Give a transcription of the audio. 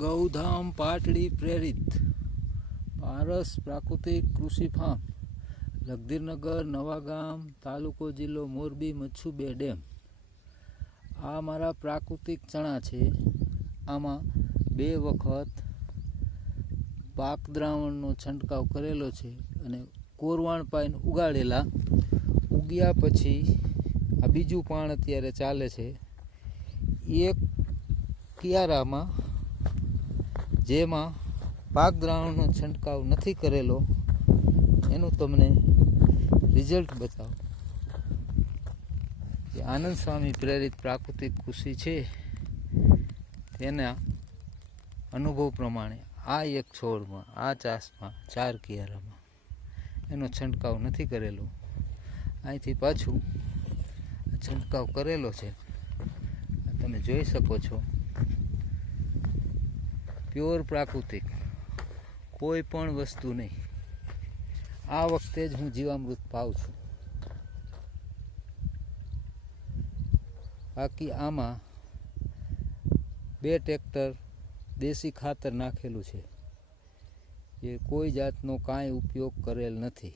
ગૌધામ પાટડી પ્રેરિત પારસ પ્રાકૃતિક કૃષિ ફાર્મ જગદીરનગર નવાગામ તાલુકો જિલ્લો મોરબી મચ્છુ બે ડેમ। આ મારા પ્રાકૃતિક ચણા છે। આમાં 2 વખત પાક દ્રાવણનો છંટકાવ કરેલો છે અને કોરવાણ પાઈને ઉગાડેલા ઉગ્યા પછી આ બીજું પાણ અત્યારે ચાલે છે। એક કિયારામાં જેમાં પાક દ્રાવણનો છંટકાવ નથી કરેલો એનું તમને રિઝલ્ટ બતાવો। જે આનંદ સ્વામી પ્રેરિત પ્રાકૃતિક કૃષિ છે તેના અનુભવ પ્રમાણે આ એક છોડમાં આ ચાસમાં 4 કિયારામાં એનો છંટકાવ નથી કરેલો। અહીંથી પાછું છંટકાવ કરેલો છે, તમે જોઈ શકો છો। પ્યોર પ્રાકૃતિક, કોઈ પણ વસ્તુ નહીં। આ વખતે જ હું જીવામૃત પાઉં છું, બાકી આમાં 2 ટ્રેક્ટર દેશી ખાતર નાખેલું છે, જે કોઈ જાતનો કાંઈ ઉપયોગ કરેલ નથી।